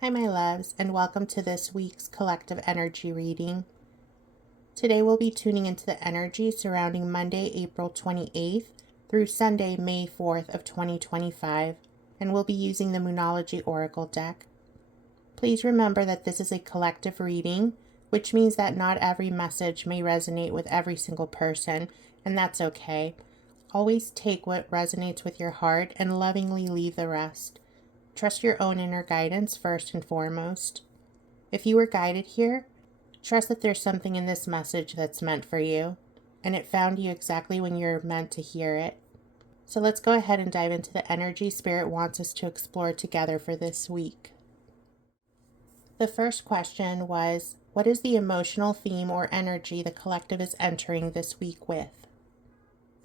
Hi, my loves, and welcome to this week's collective energy reading. Today we'll be tuning into the energy surrounding Monday, April 28th through Sunday, May 4th of 2025, and we'll be using the Moonology Oracle deck. Please remember that this is a collective reading, which means that not every message may resonate with every single person, and that's okay. Always take what resonates with your heart and lovingly leave the rest. Trust your own inner guidance first and foremost. If you were guided here, trust that there's something in this message that's meant for you, and it found you exactly when you're meant to hear it. So let's go ahead and dive into the energy Spirit wants us to explore together for this week. The first question was, what is the emotional theme or energy the collective is entering this week with?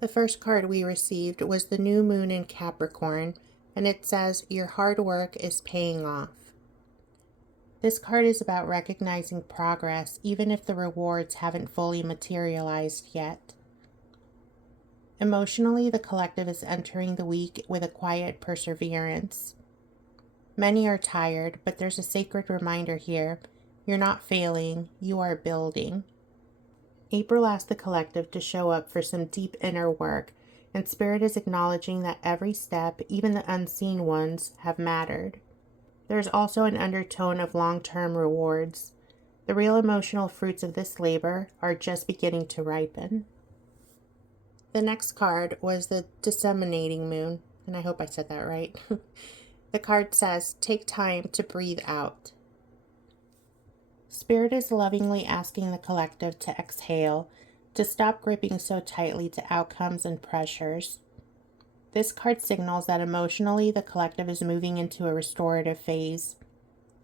The first card we received was the new moon in Capricorn, and it says, your hard work is paying off. This card is about recognizing progress, even if the rewards haven't fully materialized yet. Emotionally, the collective is entering the week with a quiet perseverance. Many are tired, but there's a sacred reminder here. You're not failing, you are building. April asked the collective to show up for some deep inner work, and Spirit is acknowledging that every step, even the unseen ones, have mattered. There's also an undertone of long-term rewards. The real emotional fruits of this labor are just beginning to ripen. The next card was the disseminating moon, and I hope I said that right. The card says, take time to breathe out. Spirit is lovingly asking the collective to exhale, to stop gripping so tightly to outcomes and pressures. This card signals that emotionally the collective is moving into a restorative phase,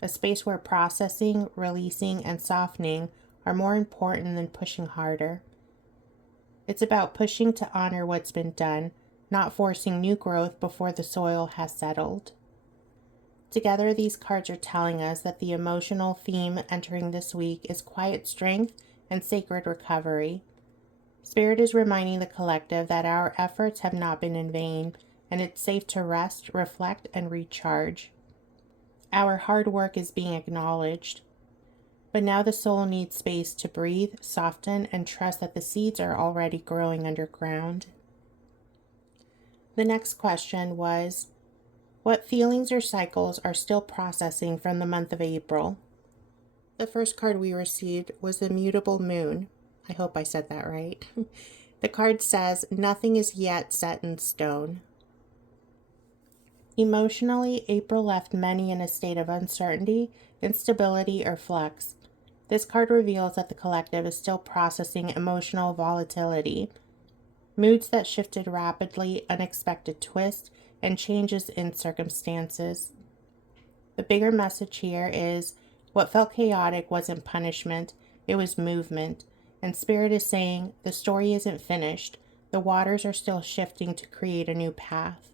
a space where processing, releasing, and softening are more important than pushing harder. It's about pushing to honor what's been done, not forcing new growth before the soil has settled. Together, these cards are telling us that the emotional theme entering this week is quiet strength and sacred recovery. Spirit is reminding the collective that our efforts have not been in vain, and it's safe to rest, reflect, and recharge. Our hard work is being acknowledged. But now the soul needs space to breathe, soften, and trust that the seeds are already growing underground. The next question was, what feelings or cycles are still processing from the month of April? The first card we received was the mutable moon. I hope I said that right. The card says, nothing is yet set in stone. Emotionally, April left many in a state of uncertainty, instability, or flux. This card reveals that the collective is still processing emotional volatility, moods that shifted rapidly, unexpected twists, and changes in circumstances. The bigger message here is, what felt chaotic wasn't punishment, it was movement. And Spirit is saying, the story isn't finished. The waters are still shifting to create a new path.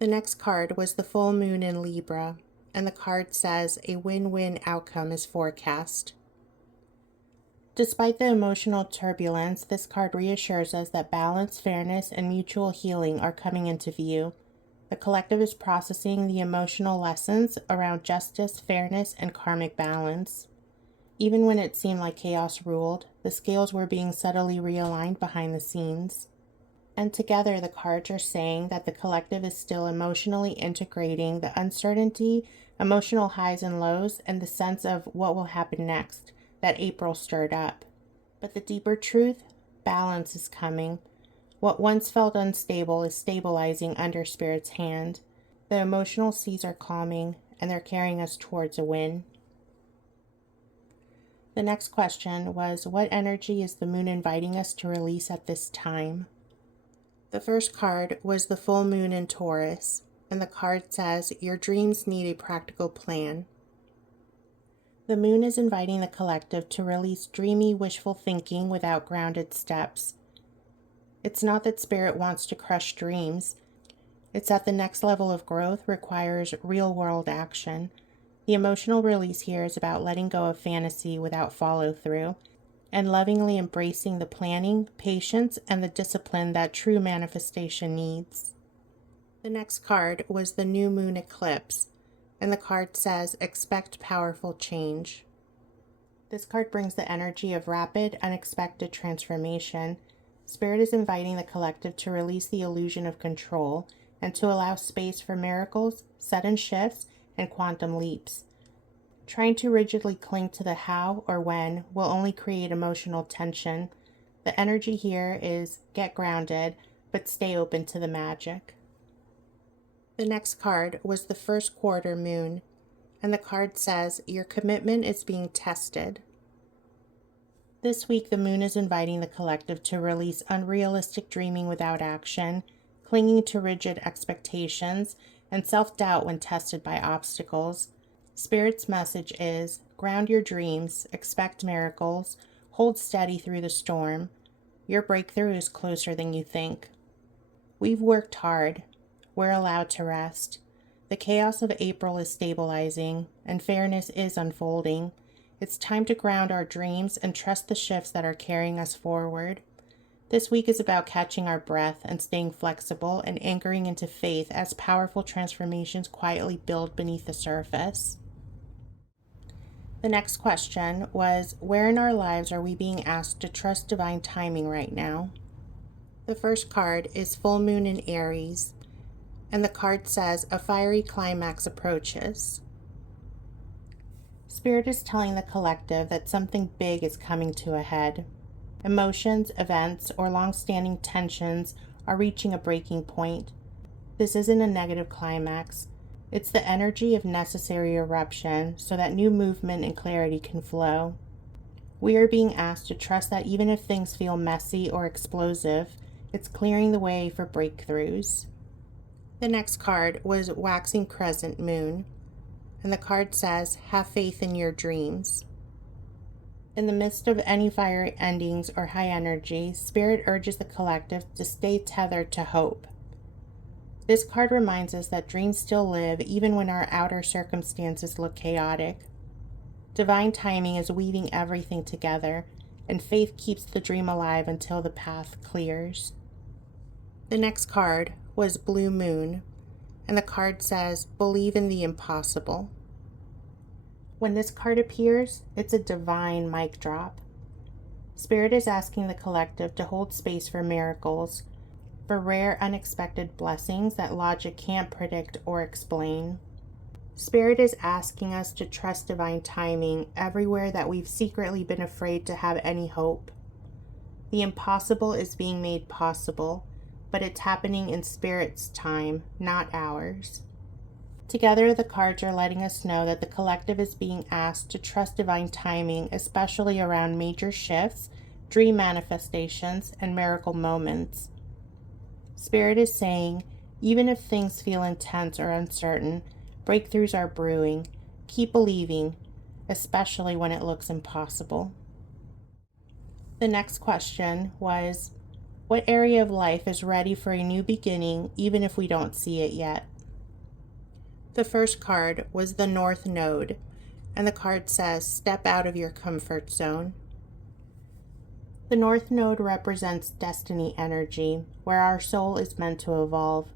The next card was the full moon in Libra, and the card says, a win-win outcome is forecast. Despite the emotional turbulence, this card reassures us that balance, fairness, and mutual healing are coming into view. The collective is processing the emotional lessons around justice, fairness, and karmic balance. Even when it seemed like chaos ruled, the scales were being subtly realigned behind the scenes. And together the cards are saying that the collective is still emotionally integrating the uncertainty, emotional highs and lows, and the sense of what will happen next that April stirred up. But the deeper truth, balance is coming. What once felt unstable is stabilizing under Spirit's hand. The emotional seas are calming, and they're carrying us towards a win. The next question was, what energy is the moon inviting us to release at this time? The first card was the full moon in Taurus, and the card says, your dreams need a practical plan. The moon is inviting the collective to release dreamy, wishful thinking without grounded steps. It's not that Spirit wants to crush dreams. It's that the next level of growth requires real-world action. The emotional release here is about letting go of fantasy without follow-through, and lovingly embracing the planning, patience, and the discipline that true manifestation needs. The next card was the new moon eclipse, and the card says, expect powerful change. This card brings the energy of rapid, unexpected transformation. Spirit is inviting the collective to release the illusion of control and to allow space for miracles, sudden shifts, and quantum leaps. Trying to rigidly cling to the how or when will only create emotional tension. The energy here is get grounded, but stay open to the magic. The next card was the first quarter moon, and the card says, your commitment is being tested. This week, the moon is inviting the collective to release unrealistic dreaming without action, clinging to rigid expectations, and self-doubt when tested by obstacles. Spirit's message is, ground your dreams, expect miracles, hold steady through the storm. Your breakthrough is closer than you think. We've worked hard. We're allowed to rest. The chaos of April is stabilizing, and fairness is unfolding. It's time to ground our dreams and trust the shifts that are carrying us forward. This week is about catching our breath and staying flexible and anchoring into faith as powerful transformations quietly build beneath the surface. The next question was, where in our lives are we being asked to trust divine timing right now? The first card is Full Moon in Aries, and the card says, a fiery climax approaches. Spirit is telling the collective that something big is coming to a head. Emotions, events, or long-standing tensions are reaching a breaking point. This isn't a negative climax. It's the energy of necessary eruption so that new movement and clarity can flow. We are being asked to trust that even if things feel messy or explosive, it's clearing the way for breakthroughs. The next card was Waxing Crescent Moon, and the card says, have faith in your dreams. In the midst of any fiery endings or high energy, Spirit urges the collective to stay tethered to hope. This card reminds us that dreams still live even when our outer circumstances look chaotic. Divine timing is weaving everything together, and faith keeps the dream alive until the path clears. The next card was Blue Moon, and the card says, believe in the impossible. When this card appears, it's a divine mic drop. Spirit is asking the collective to hold space for miracles, for rare, unexpected blessings that logic can't predict or explain. Spirit is asking us to trust divine timing everywhere that we've secretly been afraid to have any hope. The impossible is being made possible, but it's happening in Spirit's time, not ours. Together, the cards are letting us know that the collective is being asked to trust divine timing, especially around major shifts, dream manifestations, and miracle moments. Spirit is saying, even if things feel intense or uncertain, breakthroughs are brewing. Keep believing, especially when it looks impossible. The next question was, what area of life is ready for a new beginning, even if we don't see it yet? The first card was the North Node, and the card says, step out of your comfort zone. The North Node represents destiny energy, where our soul is meant to evolve.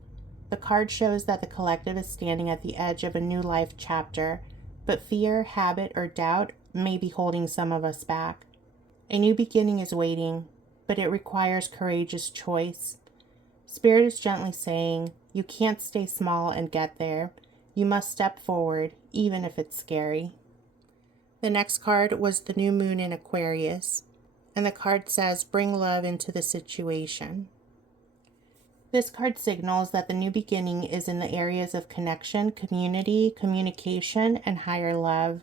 The card shows that the collective is standing at the edge of a new life chapter, but fear, habit, or doubt may be holding some of us back. A new beginning is waiting, but it requires courageous choice. Spirit is gently saying, you can't stay small and get there. You must step forward, even if it's scary. The next card was the New Moon in Aquarius, and the card says, bring love into the situation. This card signals that the new beginning is in the areas of connection, community, communication, and higher love.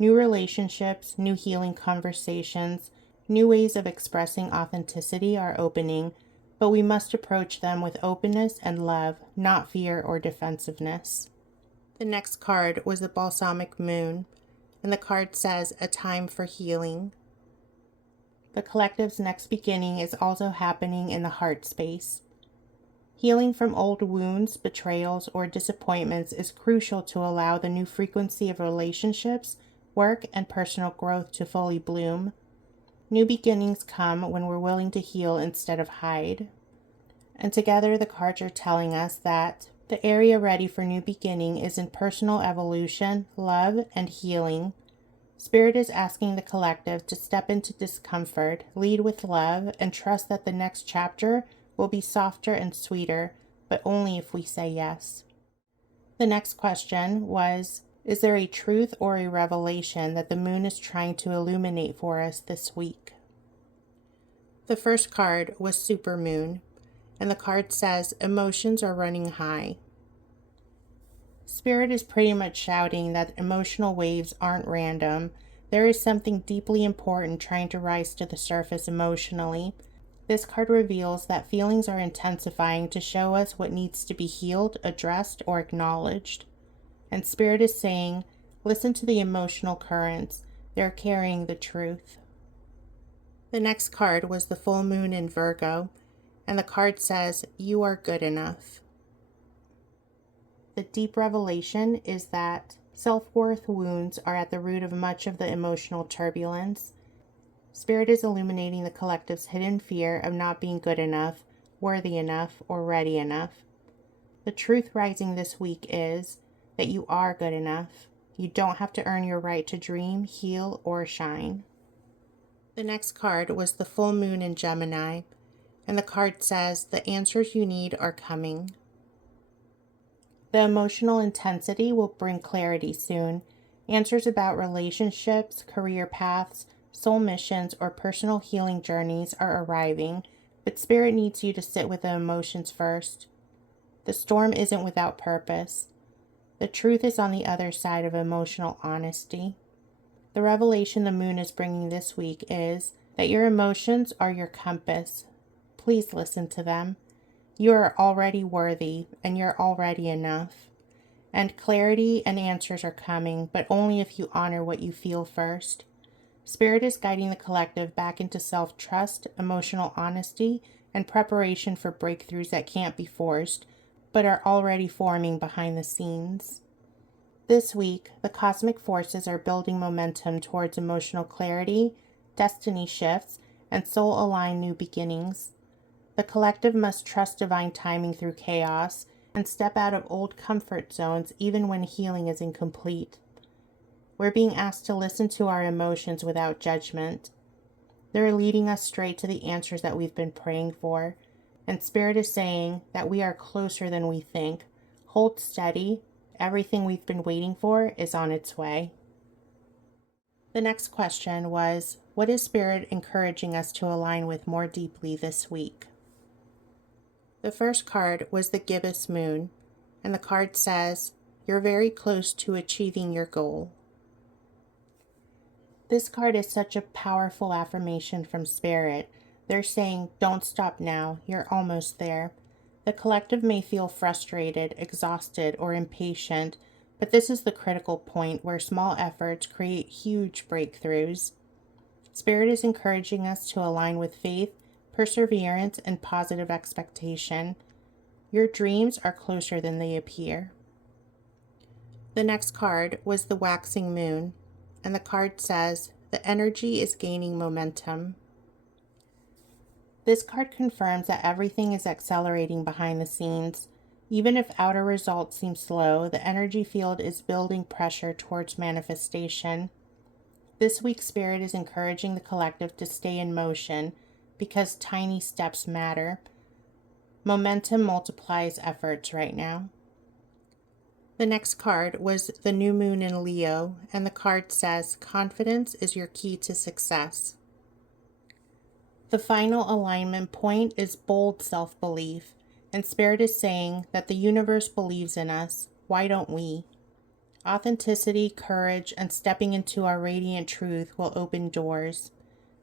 New relationships, new healing conversations, new ways of expressing authenticity are opening, but we must approach them with openness and love, not fear or defensiveness. The next card was the Balsamic Moon, and the card says, a time for healing. The collective's next beginning is also happening in the heart space. Healing from old wounds, betrayals, or disappointments is crucial to allow the new frequency of relationships, work, and personal growth to fully bloom. New beginnings come when we're willing to heal instead of hide. And together the cards are telling us that The area ready for new beginning is in personal evolution, love, and healing. Spirit is asking the collective to step into discomfort, lead with love, and trust that the next chapter will be softer and sweeter, but only if we say yes. The next question was, is there a truth or a revelation that the moon is trying to illuminate for us this week? The first card was Supermoon, and the card says, emotions are running high. Spirit is pretty much shouting that emotional waves aren't random. There is something deeply important trying to rise to the surface emotionally. This card reveals that feelings are intensifying to show us what needs to be healed, addressed, or acknowledged. And Spirit is saying, listen to the emotional currents. They're carrying the truth. The next card was the full moon in Virgo, and the card says, you are good enough. The deep revelation is that self-worth wounds are at the root of much of the emotional turbulence. Spirit is illuminating the collective's hidden fear of not being good enough, worthy enough, or ready enough. The truth rising this week is that you are good enough. You don't have to earn your right to dream, heal, or shine. The next card was the full moon in Gemini, and the card says, the answers you need are coming. The emotional intensity will bring clarity soon. Answers about relationships, career paths, soul missions, or personal healing journeys are arriving, but Spirit needs you to sit with the emotions first. The storm isn't without purpose. The truth is on the other side of emotional honesty. The revelation the moon is bringing this week is that your emotions are your compass. Please listen to them. You are already worthy, and you're already enough. And clarity and answers are coming, but only if you honor what you feel first. Spirit is guiding the collective back into self-trust, emotional honesty, and preparation for breakthroughs that can't be forced, but are already forming behind the scenes. This week, the cosmic forces are building momentum towards emotional clarity, destiny shifts, and soul-aligned new beginnings. The collective must trust divine timing through chaos and step out of old comfort zones even when healing is incomplete. We're being asked to listen to our emotions without judgment. They're leading us straight to the answers that we've been praying for, and Spirit is saying that we are closer than we think. Hold steady. Everything we've been waiting for is on its way. The next question was, what is Spirit encouraging us to align with more deeply this week? The first card was the gibbous moon, and the card says, you're very close to achieving your goal. This card is such a powerful affirmation from Spirit. They're saying, don't stop now, you're almost there. The collective may feel frustrated, exhausted, or impatient, but this is the critical point where small efforts create huge breakthroughs. Spirit is encouraging us to align with faith, perseverance, and positive expectation. Your dreams are closer than they appear. The next card was the waxing moon, and the card says, the energy is gaining momentum. This card confirms that everything is accelerating behind the scenes. Even if outer results seem slow, the energy field is building pressure towards manifestation. This week's Spirit is encouraging the collective to stay in motion because tiny steps matter. Momentum multiplies efforts right now. The next card was the new moon in Leo, and the card says, confidence is your key to success. The final alignment point is bold self-belief, and Spirit is saying that the universe believes in us. Why don't we? Authenticity, courage, and stepping into our radiant truth will open doors.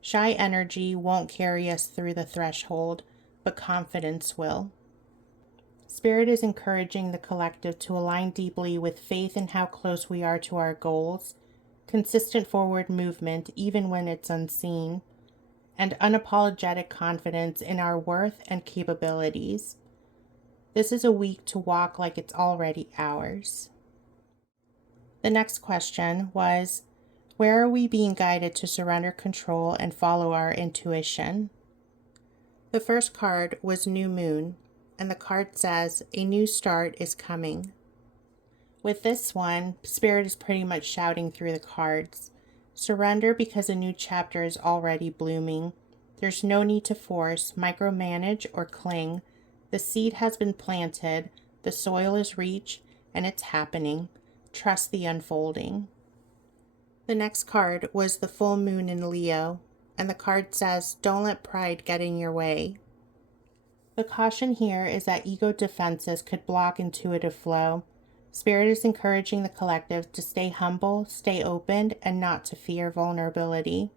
Shy energy won't carry us through the threshold, but confidence will. Spirit is encouraging the collective to align deeply with faith in how close we are to our goals, consistent forward movement even when it's unseen, and unapologetic confidence in our worth and capabilities. This is a week to walk like it's already ours. The next question was, where are we being guided to surrender control and follow our intuition? The first card was New Moon, and the card says, a new start is coming. With this one, Spirit is pretty much shouting through the cards. Surrender because a new chapter is already blooming. There's no need to force, micromanage, or cling. The seed has been planted, the soil is reached, and it's happening. Trust the unfolding. The next card was the full moon in Leo, and the card says, don't let pride get in your way. The caution here is that ego defenses could block intuitive flow. Spirit is encouraging the collective to stay humble, stay open, and not to fear vulnerability.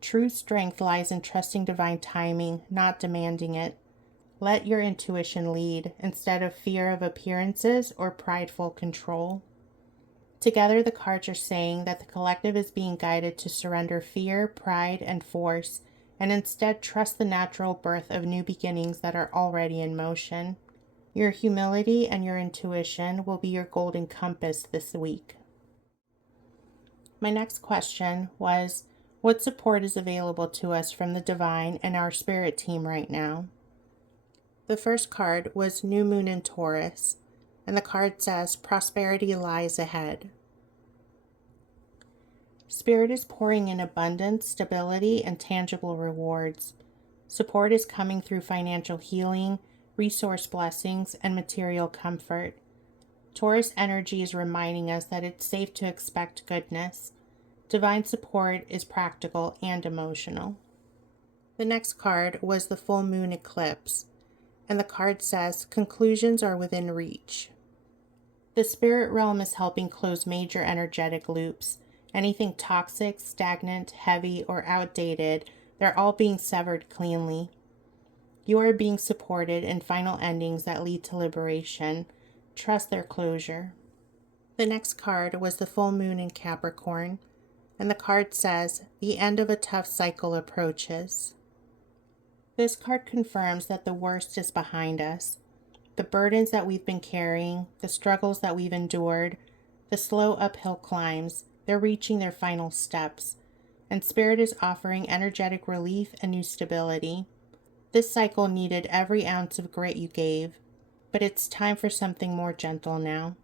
True strength lies in trusting divine timing, not demanding it. Let your intuition lead instead of fear of appearances or prideful control. Together, the cards are saying that the collective is being guided to surrender fear, pride, and force, and instead trust the natural birth of new beginnings that are already in motion. Your humility and your intuition will be your golden compass this week. My next question was, what support is available to us from the divine and our spirit team right now? The first card was New Moon in Taurus, and the card says, prosperity lies ahead. Spirit is pouring in abundance, stability, and tangible rewards. Support is coming through financial healing, resource blessings, and material comfort. Taurus energy is reminding us that it's safe to expect goodness. Divine support is practical and emotional. The next card was the full moon eclipse, and the card says, conclusions are within reach. The spirit realm is helping close major energetic loops. Anything toxic, stagnant, heavy, or outdated, they're all being severed cleanly. You are being supported in final endings that lead to liberation. Trust their closure. The next card was the full moon in Capricorn, and the card says, the end of a tough cycle approaches. This card confirms that the worst is behind us. The burdens that we've been carrying, the struggles that we've endured, the slow uphill climbs, they're reaching their final steps, and Spirit is offering energetic relief and new stability. This cycle needed every ounce of grit you gave, but it's time for something more gentle now.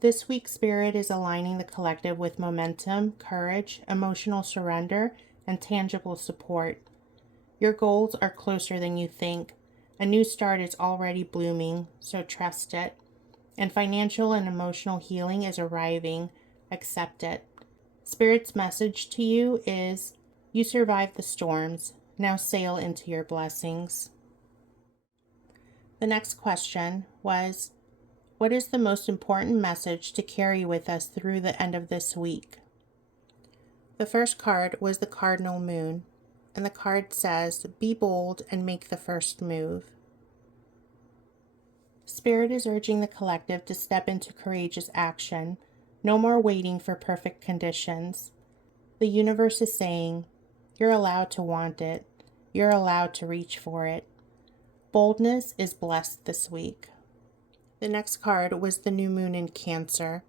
This week, Spirit is aligning the collective with momentum, courage, emotional surrender, and tangible support. Your goals are closer than you think. A new start is already blooming, so trust it. And financial and emotional healing is arriving. Accept it. Spirit's message to you is, you survived the storms. Now sail into your blessings. The next question was, what is the most important message to carry with us through the end of this week? The first card was the Cardinal Moon, and the card says, be bold and make the first move. Spirit is urging the collective to step into courageous action. No more waiting for perfect conditions. The universe is saying, you're allowed to want it. You're allowed to reach for it. Boldness is blessed this week. The next card was the new moon in Cancer,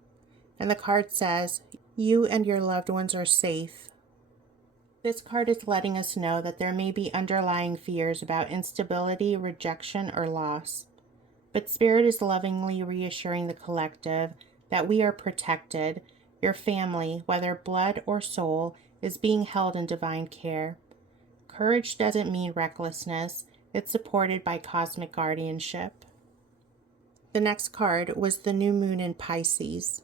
and the card says, you and your loved ones are safe. This card is letting us know that there may be underlying fears about instability, rejection, or loss. But Spirit is lovingly reassuring the collective that we are protected. Your family, whether blood or soul, is being held in divine care. Courage doesn't mean recklessness. It's supported by cosmic guardianship. The next card was the new moon in Pisces,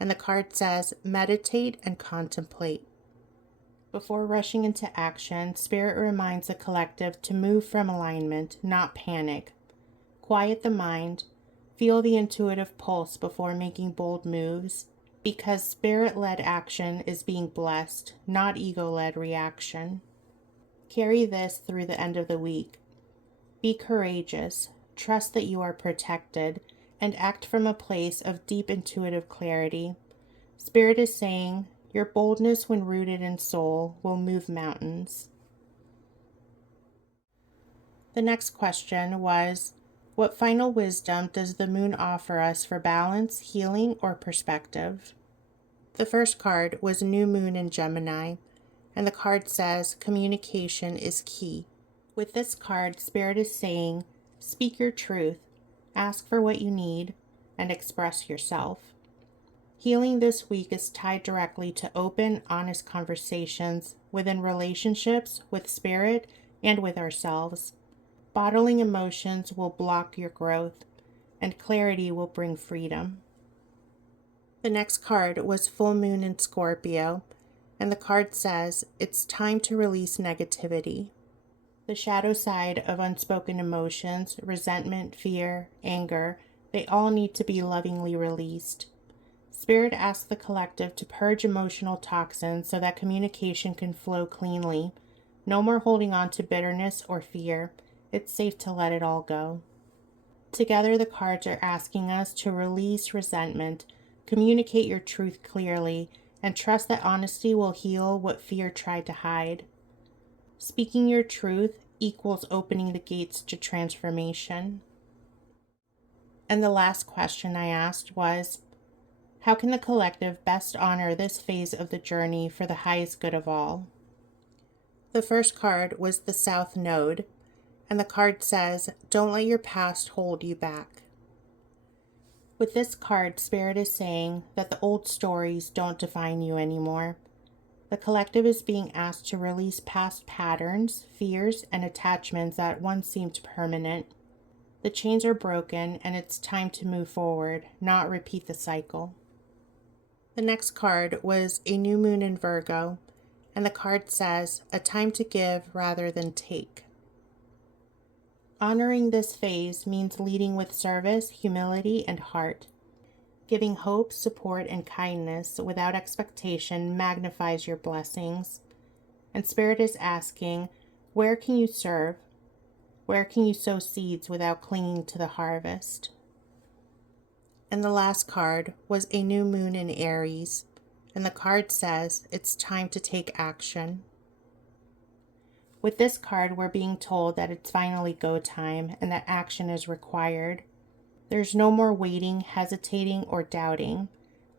and the card says, meditate and contemplate. Before rushing into action, Spirit reminds the collective to move from alignment, not panic. Quiet the mind, feel the intuitive pulse before making bold moves, because Spirit-led action is being blessed, not ego-led reaction. Carry this through the end of the week. Be courageous, trust that you are protected, and act from a place of deep intuitive clarity. Spirit is saying, your boldness when rooted in soul will move mountains. The next question was, what final wisdom does the moon offer us for balance, healing, or perspective? The first card was New Moon in Gemini, and the card says communication is key. With this card, Spirit is saying, Speak your truth, ask for what you need, and express yourself. Healing this week is tied directly to open, honest conversations within relationships, with spirit, and with ourselves. Bottling emotions will block your growth, and clarity will bring freedom. The next card was Full Moon in Scorpio, and the card says, it's time to release negativity. The shadow side of unspoken emotions, resentment, fear, anger, they all need to be lovingly released. Spirit asks the collective to purge emotional toxins so that communication can flow cleanly. No more holding on to bitterness or fear. It's safe to let it all go. Together, the cards are asking us to release resentment, communicate your truth clearly, and trust that honesty will heal what fear tried to hide. Speaking your truth equals opening the gates to transformation. And the last question I asked was, how can the collective best honor this phase of the journey for the highest good of all? The first card was the South Node, and the card says, don't let your past hold you back. With this card, Spirit is saying that the old stories don't define you anymore. The collective is being asked to release past patterns, fears, and attachments that once seemed permanent. The chains are broken, and it's time to move forward, not repeat the cycle. The next card was a new moon in Virgo, and the card says, a time to give rather than take. Honoring this phase means leading with service, humility, and heart. Giving hope, support, and kindness without expectation magnifies your blessings. And Spirit is asking, where can you serve? Where can you sow seeds without clinging to the harvest? And the last card was a new moon in Aries, and the card says, it's time to take action. With this card, we're being told that it's finally go time and that action is required. There's no more waiting, hesitating, or doubting.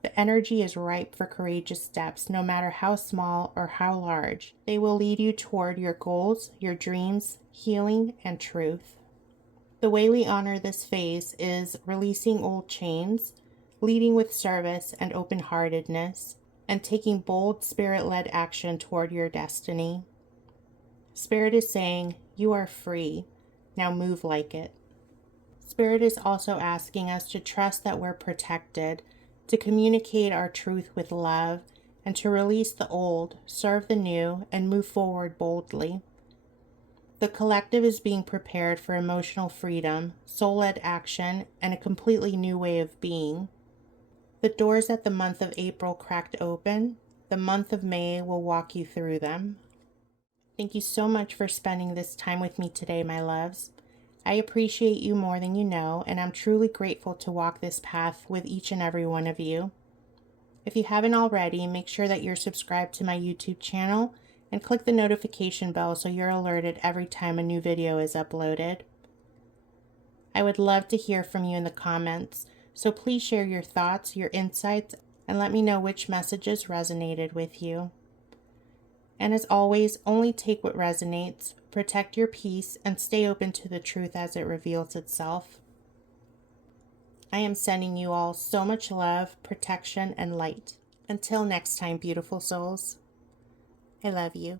The energy is ripe for courageous steps, no matter how small or how large. They will lead you toward your goals, your dreams, healing, and truth. The way we honor this phase is releasing old chains, leading with service and open-heartedness, and taking bold, spirit-led action toward your destiny. Spirit is saying, you are free. Now move like it. Spirit is also asking us to trust that we're protected, to communicate our truth with love, and to release the old, serve the new, and move forward boldly. The collective is being prepared for emotional freedom, soul-led action, and a completely new way of being. The doors at the month of April cracked open. The month of May will walk you through them. Thank you so much for spending this time with me today, my loves. I appreciate you more than you know, and I'm truly grateful to walk this path with each and every one of you. If you haven't already, make sure that you're subscribed to my YouTube channel and click the notification bell so you're alerted every time a new video is uploaded. I would love to hear from you in the comments, so please share your thoughts, your insights, and let me know which messages resonated with you. And as always, only take what resonates, protect your peace, and stay open to the truth as it reveals itself. I am sending you all so much love, protection, and light. Until next time, beautiful souls, I love you.